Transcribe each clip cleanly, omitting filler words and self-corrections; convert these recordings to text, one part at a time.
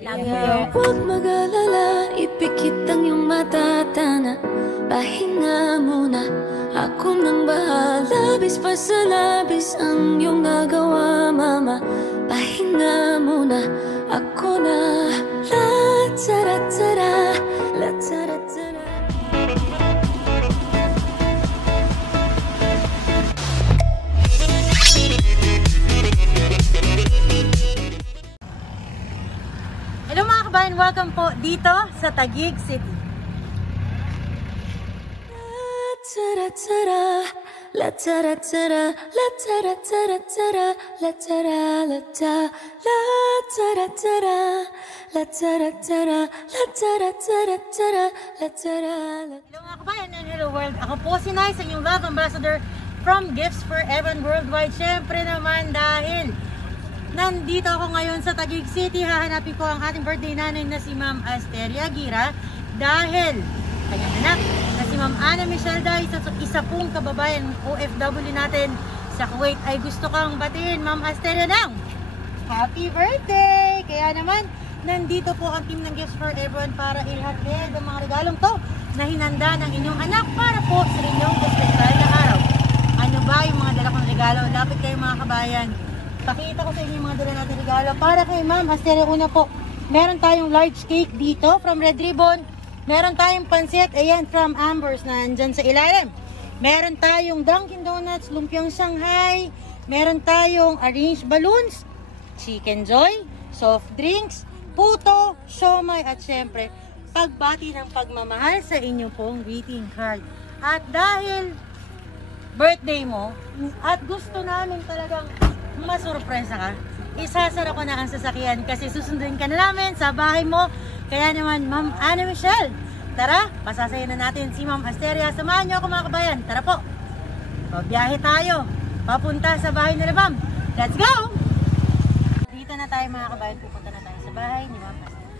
Kaya huwag mag-alala, ipikit ang iyong matatana. Pahinga muna, ako nang bahala. Labis pa sa labis ang iyong nagawa, mama. Pahinga muna, ako na. La-tara-tara, la-tara-tara. Hello mga kabayan, welcome po dito sa Taguig City. La-tara-tara, la-tara-tara, la-tara-tara-tara, la-tara-la-ta, la-tara-tara, la-tara-tara, la-tara-tara-tara, la-tara-la. Hello mga kabayan and hello world. Ako po si Nay, sa inyong love ambassador from Gifts for Everyone Worldwide. Siyempre naman dahil nandito ako ngayon sa Taguig City, hahanapin ko ang ating birthday nanay na si Ma'am Asteria Gira dahil kanyang anak na si Ma'am Ana Michelle dahil isa pong kababayan OFW natin sa Kuwait ay gusto kang batiin, Ma'am Asteria, ng happy birthday! Kaya naman, nandito po ang team ng Gifts for Everyone para ihatid ang mga regalong to na hinanda ng inyong anak para po sa inyong espesyal na araw. Ano ba yung mga dala kong regalo? Lapit kayo mga kabayan. Pakita ko sa inyo yung mga dala natin regalo para kay Ma'am Asteria. Una po, meron tayong large cake dito from Red Ribbon. Meron tayong pansit, ayan, from Amber's na andyan sa ilalim. Meron tayong Dunkin Donuts, lumpiang Shanghai. Meron tayong arranged balloons, Chicken Joy, soft drinks, puto, siomai, at syempre, pagbati ng pagmamahal sa inyo pong greeting card. At dahil birthday mo, at gusto namin talagang masurpresa ka, isasara ko na ang sasakyan kasi susunduin ka na namin sa bahay mo. Kaya naman, Ma'am Ana Michelle, tara, pasasaya na natin si Ma'am Asteria. Samahan niyo ako mga kabayan. Tara po, biyahe tayo papunta sa bahay nila Ma'am. Let's go! Dito na tayo mga kabayan, pupunta na tayo sa bahay ni Ma'am Asteria.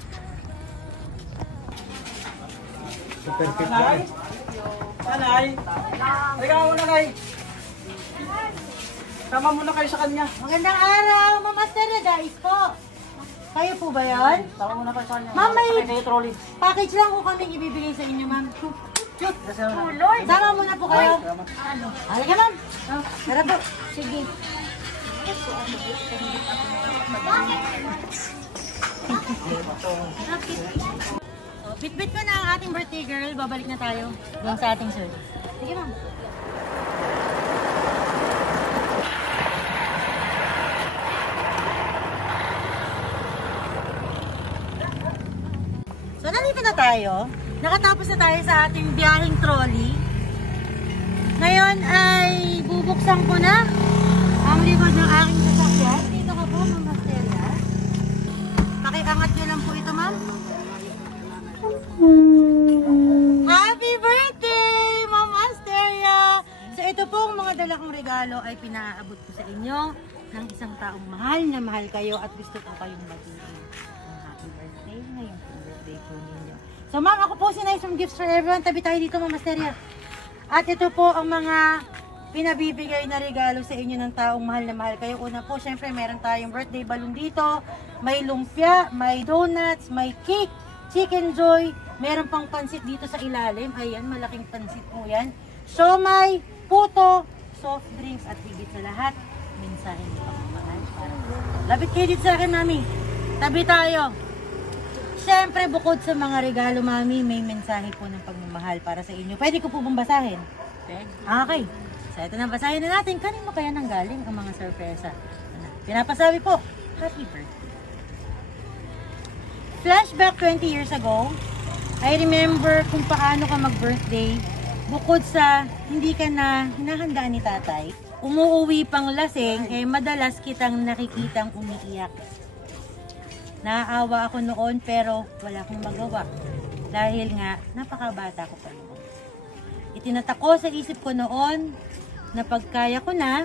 Super fit lang. Nanay! Halika muna, Nay! Tama muna kayo sa kanya. Magandang araw, Ma'am Asteria, guys po. Kayo po ba yan? Tama muna kayo sa kanya. Ma'am, may trolley. package lang po kami ibibigay sa inyo, Ma'am. Cute. Lord. Sama muna po kayo. Ano? Halika, Ma'am. Tara po. Sige. So, bit-bit ko na ang ating birthday girl. Babalik na tayo doon sa ating service. Sige, Ma'am. So, nandito na tayo. Nakatapos na tayo sa ating biyaheng trolley. Ngayon ay bubuksan ko na ang likod ng aking sasakyan. Dito ka po, Ma'am Asteria. Pakiangat nyo lang po ito, Ma'am. Happy birthday, Ma'am Asteria! So, ito pong mga dala kong regalo ay pinaabot ko sa inyo ng isang taong mahal na mahal kayo at gusto ko kayong batiin. Happy birthday ngayon. So ma'am, ako po si Nay from Gifts for Everyone. Tabi tayo dito, Ma'am Asteria. At ito po ang mga pinabibigay na regalo sa inyo ng taong mahal na mahal kayo. Una po, syempre meron tayong birthday balloon dito. May lumpia, may donuts, may cake, Chicken Joy. Meron pang pansit dito sa ilalim. Ayan, malaking pansit po yan. Siomai, puto, soft drinks, at higit sa lahat, mensahe ng pagmamahal. Lapit kayo dito sa akin, Mami. Tabi tayo. Siyempre, bukod sa mga regalo, Mami, may mensahe po ng pagmamahal para sa inyo. Pwede ko po bang basahin? Okay. So, ito na, basahin na natin. Kanino kaya nanggaling ang mga sorpresa? Pinapasabi po, happy birthday. Flashback 20 years ago, I remember kung paano ka mag-birthday. Bukod sa hindi ka na hinahandaan ni tatay, umuuwi pang lasing, eh madalas kitang nakikitang umiiyak. Naaawa ako noon pero wala akong magawa dahil nga napakabata ko pa noon. Itinatak ko sa isip ko noon na pagkaya ko na,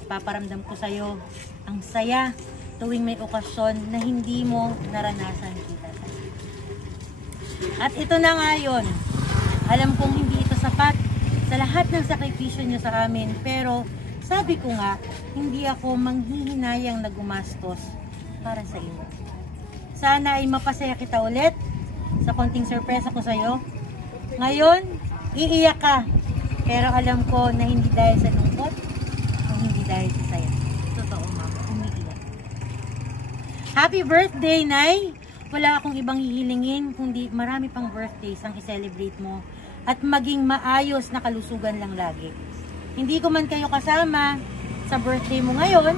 ipaparamdam ko sa'yo ang saya tuwing may okasyon na hindi mo naranasan kita. At ito na nga yun. Alam kong hindi ito sapat sa lahat ng sakripisyo nyo sa amin, pero sabi ko nga, hindi ako manghihinayang na gumastos para sa iyo. Sana ay mapasaya kita ulit sa konting sorpresa ko sa'yo. Ngayon, iiyak ka. Pero alam ko na hindi dahil sa lungkot o hindi dahil sa saya. Totoo, mama, umiiyak. Happy birthday, Nay! Wala akong ibang hihilingin kundi marami pang birthdays ang i-celebrate mo at maging maayos na kalusugan lang lagi. Hindi ko man kayo kasama sa birthday mo ngayon,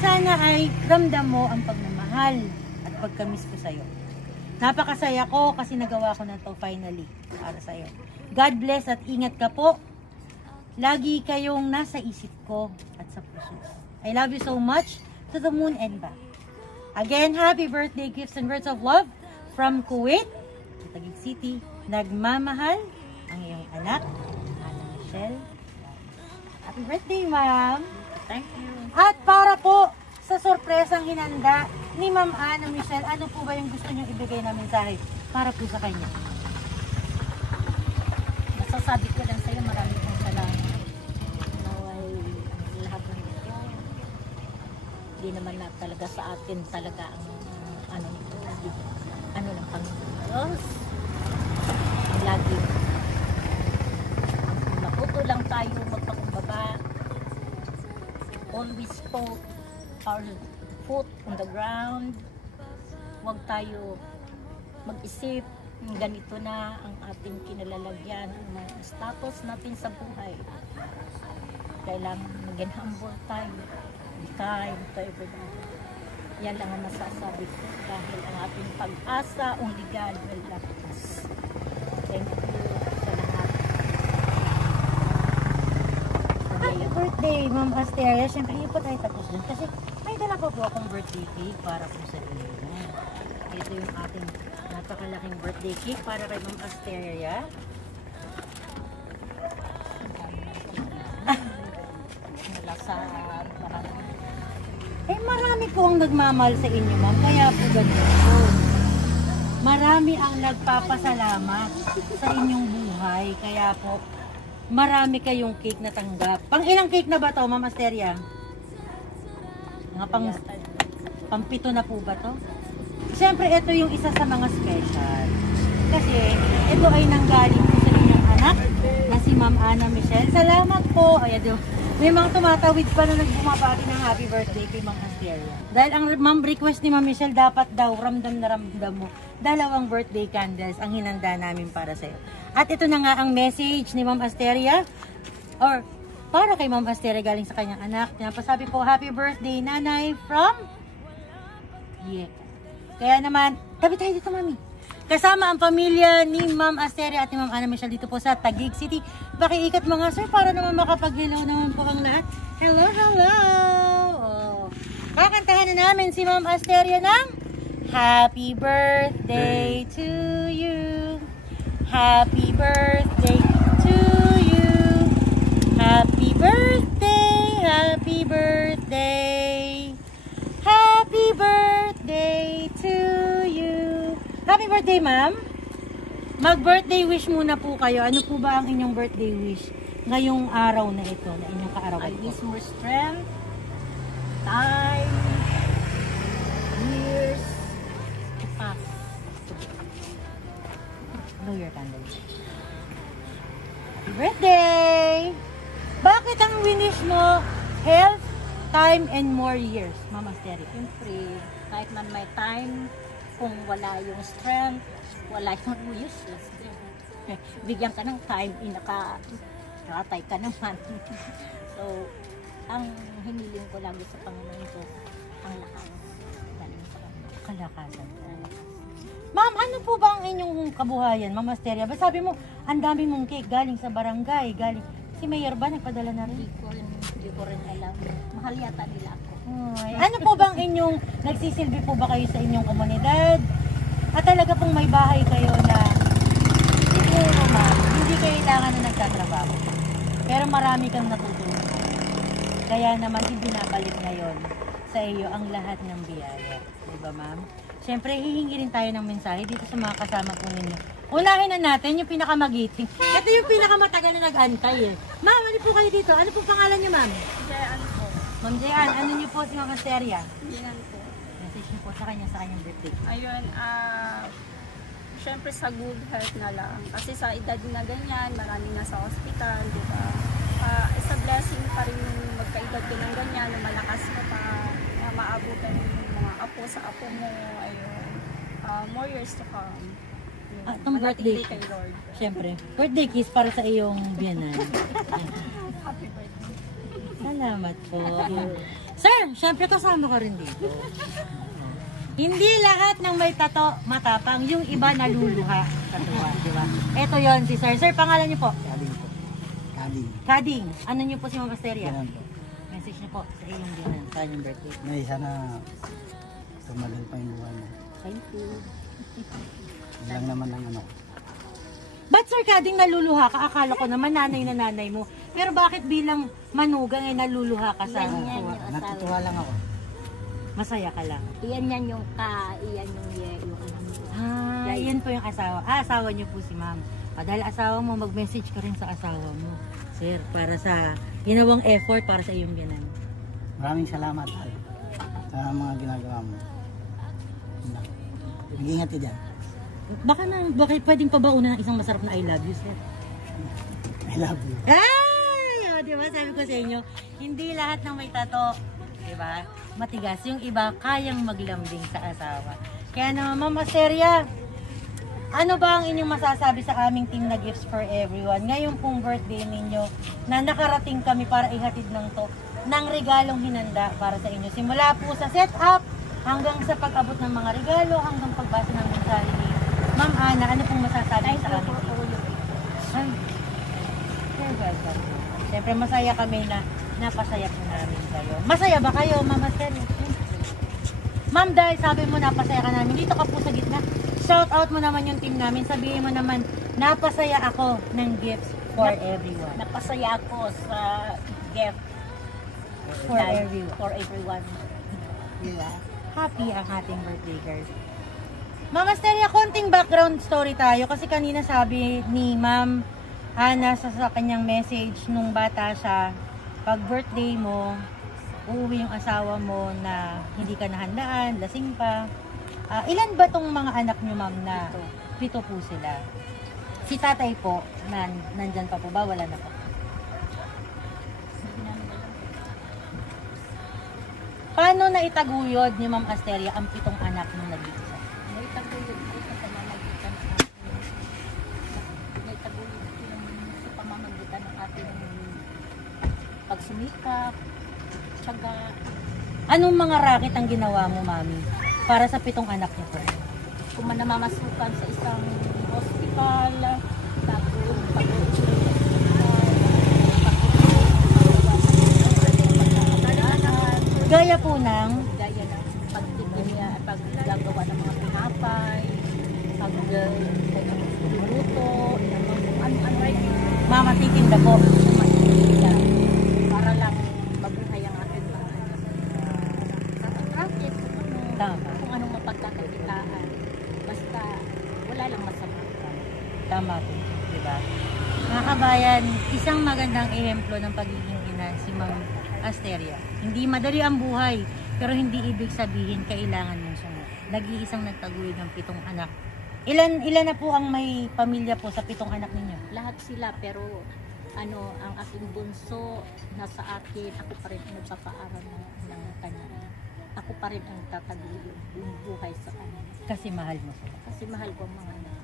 sana ay ramdam mo ang pagmamahal at pagkamiss ko sa'yo. Napakasaya ko kasi nagawa ko na to finally para sa'yo. God bless at ingat ka po. Lagi kayong nasa isip ko at sa puso. I love you so much to the moon and back. Again, happy birthday gifts and words of love from Kuwait, Taguig City. Nagmamahal ang iyong anak, Ana Michelle. Happy birthday, ma'am! Thank you. At para po sa sorpresang hinanda ni Ma'am Ana Michelle, ano po ba yung gusto niyong ibigay na mensahe para po sa kanya? Masasabi ko lang sa'yo, marami pong salamat. Naway lahat ng ito. Hindi naman na talaga sa atin talaga ang ano nito. Ano lang Panginoon. Ang laging matuto lang tayo magpakumbaba. Always put our foot on the ground. Huwag tayo mag-isip ganito na ang ating kinalalagyan, ang status natin sa buhay. Kailangan maging humble tayo. Be kind to everybody. Yan lang ang masasabi ko dahil ang ating pag-asa, only God will love us. Thank you sa lahat. Happy birthday, Ma'am Asteria. Siyempre, hindi pa tayo tapos dun kasi may dala pa po akong birthday cake para po sa inyo. Ito yung ating napakalaking birthday cake para kay Ma'am Asteria. Marami po ang nagmamahal sa inyo, ma'am. Kaya po ganito. Marami ang nagpapasalamat sa inyong buhay. Kaya po, marami kayong cake na tanggap. Pang ilang cake na ba to, Ma'am Asteria? Mga pang-pito na po ba to? Siyempre, ito yung isa sa mga special. Kasi, ito ay nanggaling po sa inyong anak na si Ma'am Ana Michelle. Salamat po. Ayan, may mga tumatawid pa na nagbumabati ng happy birthday kay Ma'am Asteria. Dahil ang ma'am request ni Ma'am Michelle, dapat daw ramdam na ramdam mo. 2 birthday candles ang hinanda namin para sa'yo. At ito na nga ang message ni Ma'am Asteria, or para kay Ma'am Asteria galing sa kanyang anak. Pinapasabi po, happy birthday nanay from yeah. Kaya naman, tabi tayo dito, mami. Kasama ang pamilya ni Ma'am Asteria at ni Ma'am Ana Michelle dito po sa Taguig City. Pakiikat mga sir para naman makapag-hello naman po ang lahat. Hello, hello! Oh. Kakantahan na namin si Ma'am Asteria ng Happy Birthday to you. Happy birthday to you. Happy birthday, happy birthday. Happy birthday to you. Happy birthday, ma'am. Mag-birthday wish muna po kayo. Ano po ba ang inyong birthday wish ngayong araw na ito, na inyong kaarawan I po? wish more strength, time, years to pass. Blow your candle. Happy birthday! Bakit ang winish mo health, time, and more years, Ma'am Asteria? Siyempre, kahit man may time, kung wala yung strength, wala yung useless. Bigyan ka ng time, nakatay ka naman. So, ang hiniling ko lagi sa Panginoon ko, ang lakas. Galing sa Panginoon. Kalakasan. Ma'am, ano po ba ang inyong kabuhayan, Ma'am Asteria? Ba sabi mo, ang dami mong cake galing sa barangay, galing. Si Mayor ba nagpadala na rin? Hindi ko rin alam. Mahal yata nila ako. Ay, ano po bang inyong, nagsisilbi po ba kayo sa inyong komunidad? At talaga pong may bahay kayo na siguro, ma'am, hindi kailangan na nagtatrabaho. Pero marami kang natutulong. Kaya naman ibinabalik ngayon sa iyo ang lahat ng biyaya. Diba, ma'am? Siyempre, hihingi rin tayo ng mensahe dito sa mga kasama po ninyo. Unahin na natin yung pinakamagiting. Ito yung pinakamatagal na nag-antay eh. Ma'am, ano po kayo dito? Ano po pangalan niyo, ma'am? Kaya ano po? Ma'am Jean, ano niyo po si Ma'am Asteria? Yan po. Message niyo po po sa kanyang birthday? Ayun, syempre sa good health na lang. Kasi sa edad na ganyan, marami na sa hospital, di ba? It's a blessing pa rin yung magkaedad din ng ganyan, na malakas mo pa, na maabutan yung mga apo sa apo mo, ayun. More years to come. Itong birthday, kay Lord. syempre, birthday kiss para sa iyong biyanan. Happy birthday. Salamat po. Sir, syempre kasama ka rin dito. Hindi lahat ng may tato matapang, yung iba naluluha sa tuwa, di ba? Ito yon si Sir. Sir, pangalan niyo po? Kading po. Kading. Kading. Ano niyo po si Mama Asteria? Ganun po. Message niyo po sa iyong biyanan, sa inyong birthday. May sana tumagal pa yung buwan mo. Thank you. Yun lang naman ang ano. Ba't Sir Kading naluluha ka? Akala ko naman nanay na nanay mo. Pero bakit bilang manugang ay naluluha ka sa Natutuwa lang ako. masaya ka lang? Iyan yan yung iyan yung yung alam mo. Yan po yung asawa. Asawa niyo po si ma'am. Dahil asawa mo, mag-message ka rin sa asawa mo. Sir, para sa ginawang effort para sa iyong biyanan. Maraming salamat sa mga ginagawa mo. Mag-ingat ka dyan. Baka pwedeng pabaunan ng isang masarap na I love you, sir. I love you. Ay! O, diba? Sabi ko sa inyo, hindi lahat ng may tato, diba? Matigas. Yung iba, kayang maglambing sa asawa. Kaya naman, Mama Asteria, ano ba ang inyong masasabi sa aming team na Gifts for Everyone? Ngayon pong birthday ninyo, na nakarating kami para ihatid ng regalong hinanda para sa inyo. Simula po sa setup, hanggang sa pag-abot ng mga regalo, hanggang pagbasa ng mensahe ni Ma'am Ana, ano pong masasabi sa aming team? Ay, you're welcome. Siyempre, masaya kami na napasaya po namin kayo. Masaya ba kayo, Ma'am Asteria? Ma'am, dahil sabi mo napasaya ka namin, dito ka po sa gitna. Shout out mo naman yung team namin. Sabihin mo naman, napasaya ako ng Gifts for Everyone. Napasaya ako sa gift For everyone. For everyone. Diba? Happy ang ating birthday girl. Ma'am Asteria, konting background story tayo. Kasi kanina sabi ni Ma'am Ana sa kanyang message nung bata siya, pag birthday mo, uuwi yung asawa mo na hindi ka nahandaan, lasing pa. Ilan ba tong mga anak nyo, ma'am, na 7 po sila? Si tatay po, nandyan pa po ba? Wala na po. Paano na itaguyod ni Ma'am Asteria ang 7 anak nung nag-iisa? Naitaguyod ko sa pamamagitan ng naitaguyod ko sa pamamagitan ng ating pagsumikap, tiyaga. Anong mga racket ang ginawa mo, mami, para sa 7 anak niyo po? Kung namamasukan sa isang hospital, tapos Gaya po ng gaya ng paggagawa ng mga pinapay, pagluluto, mama titinda po. para lang mabuhay ang ating mga racket, Tama. kung anong mapagkakakitaan. Basta wala lang masama. Tama po, di ba? Mga kabayan, isang magandang ehemplo ng pagiging ina si Ma'am Asteria. Hindi madali ang buhay, pero hindi ibig sabihin kailangan mong sunod. Nag-iisang nagtaguyod ng 7 anak. Ilan na po ang may pamilya po sa 7 anak ninyo? Lahat sila, pero ang aking bunso nasa akin, ako pa rin ang nagpapaaral ng kanya. Ako pa rin ang tataguyod yung buhay sa kanya. Kasi mahal mo sila. Kasi mahal ko ang mga anak.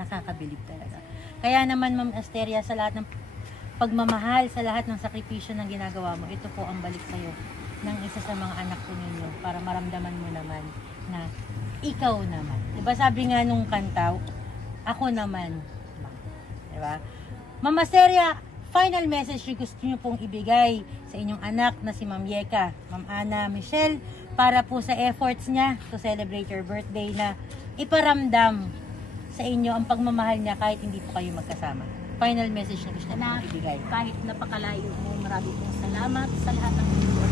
Nakakabilib talaga. Kaya naman, Ma'am Asteria, sa lahat ng pagmamahal, sa lahat ng sakripisyo ng ginagawa mo, ito po ang balik sa'yo ng isa sa mga anak ko ninyo para maramdaman mo naman na ikaw naman. Diba sabi nga nung kantaw, ako naman. Diba? Ma'am Asteria, final message yung gusto nyo pong ibigay sa inyong anak na si Ma'am Yeka, Ma'am Ana, Michelle, para po sa efforts niya to celebrate your birthday na iparamdam sa inyo ang pagmamahal niya kahit hindi po kayo magkasama. Final message na gusto Na nyo pong ibigay. kahit napakalayo mo, marami kong salamat sa lahat ng ginagawa.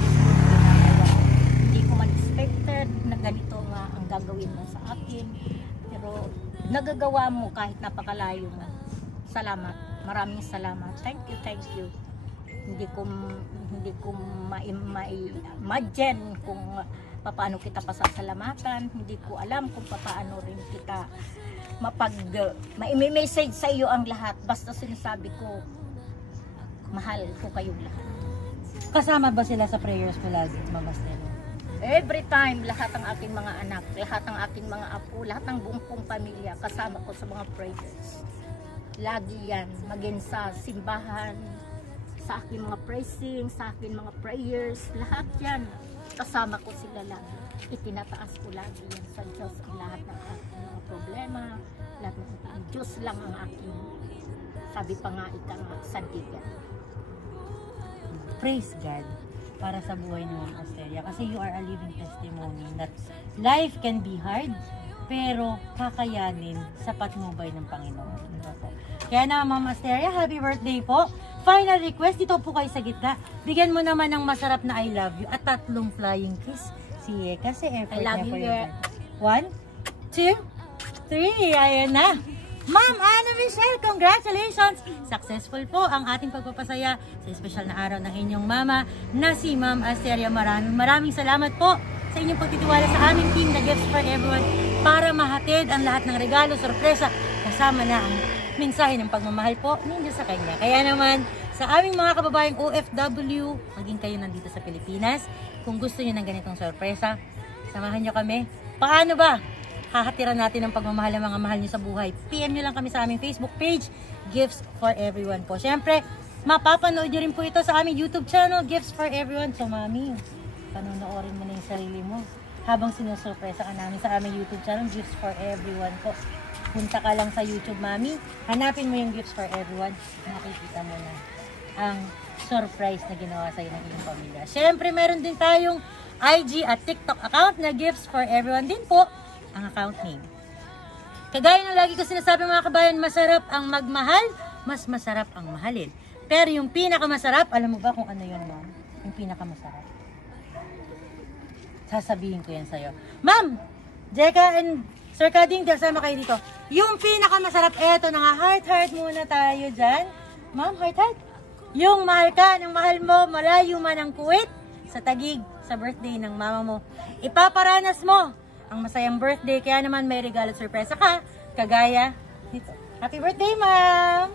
Hindi ko man expected na ganito nga ang gagawin mo sa akin. Pero nagagawa mo kahit napakalayo mo. Salamat. Maraming salamat. Thank you. Hindi ko ma-imagine kung paano kita pasasalamatan, hindi ko alam kung paano rin kita ma-message sa iyo ang lahat, basta sinasabi ko mahal ko kayong lahat. Kasama ba sila sa prayers mo lagi, Mama Stella? Every time, lahat ng aking mga anak, lahat ng aking mga apo, lahat ng buong kong pamilya, kasama ko sa mga prayers. Lagi yan, maging sa simbahan, sa aking mga praising, sa aking mga prayers, lahat yan, kasama ko sila lagi. Itinataas ko lagi yan sa Diyos ang lahat ng aking mga problema, lahat ng ang Diyos lang ang aking, sabi pa nga ikang sandigan. Praise God para sa buhay ni Ma'am Asteria, kasi you are a living testimony that life can be hard, pero kakayanin sa patnubay ng Panginoon. Kaya na, Ma'am Asteria, happy birthday po. Final request, dito po kayo sa gitna. Bigyan mo naman ng masarap na I love you at 3 flying kiss. Sige, kasi effort I love niya you, for your 1, 2, 3, ayan na. Ma'am Ana Michelle, congratulations! Successful po ang ating pagpapasaya sa espesyal na araw ng inyong mama na si Ma'am Asteria. Maraming salamat po sa inyong pagtitiwala sa aming team na Gifts for Everyone para mahatid ang lahat ng regalo, sorpresa, kasama na ang mensahe ng pagmamahal po ninyo sa kanya. Kaya naman, sa aming mga kababayang OFW, maging kayo nandito sa Pilipinas, kung gusto niyo ng ganitong sorpresa, samahan niyo kami. Paano ba? Hahatiran natin ang pagmamahal ng mga mahal niyo sa buhay. PM niyo lang kami sa aming Facebook page, Gifts for Everyone po. Siyempre, mapapanood niyo rin po ito sa aming YouTube channel, Gifts for Everyone. So, Mami, panonoorin mo na yung sarili mo habang sinusurpresa ka namin sa aming YouTube channel, Gifts for Everyone po. Punta ka lang sa YouTube, Mami. Hanapin mo yung Gifts for Everyone. Makikita mo na ang surprise na ginawa sa'yo ng iyong pamilya. Siyempre, meron din tayong IG at TikTok account na Gifts for Everyone din po ang account name. Kagaya ng lagi ko sinasabi mga kabayan, masarap ang magmahal, mas masarap ang mahalin. Pero yung pinakamasarap, alam mo ba kung ano yun, Ma'am? Yung pinakamasarap. Sasabihin ko yan sa'yo. Ma'am, Jeka and Sir Kading, sama kayo dito. Yung pinakamasarap, eto na nga, heart muna tayo dyan. Ma'am, heart. Yung mahal ka ng mahal mo, malayo man ang Kuwait, sa Taguig, sa birthday ng mama mo. Ipaparanas mo ang masayang birthday, kaya naman may regalo at sorpresa ka, kagaya dito. Happy birthday, Ma'am!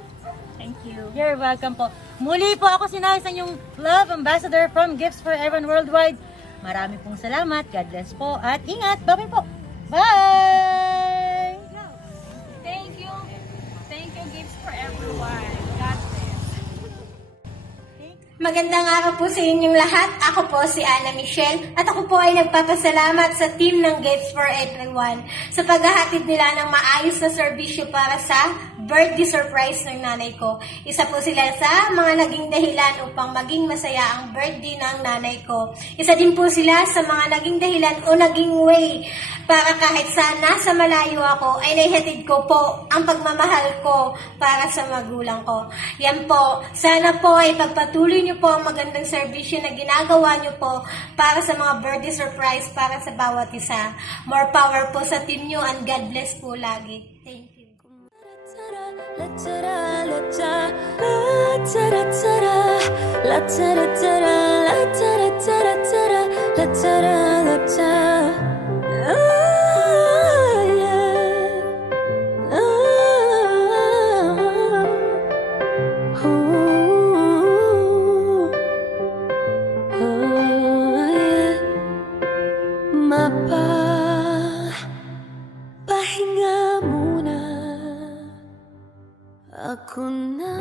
Thank you. You're welcome po. Muli po ako si Nais, ang yung Love Ambassador from Gifts for Everyone Worldwide. Marami pong salamat, God bless po, at ingat, bye po! Bye! Thank you. Thank you, Gifts for Everyone. God bless. Magandang araw po sa inyong lahat. Ako po si Ana Michelle at ako po ay nagpapasalamat sa team ng Gifts for Everyone sa paghahatid nila ng maayos na serbisyo para sa birthday surprise ng nanay ko. Isa po sila sa mga naging dahilan upang maging masaya ang birthday ng nanay ko. Isa din po sila sa mga naging dahilan o naging way para kahit sa nasa malayo ako ay naihatid ko po ang pagmamahal ko para sa magulang ko. Yan po, sana po ay pagpatuloy niyo po ang magandang serbisyo na ginagawa niyo po para sa mga birthday surprise para sa bawat isa. More power po sa team niyo and God bless po lagi. Thank you. Pahinga muna, ako na.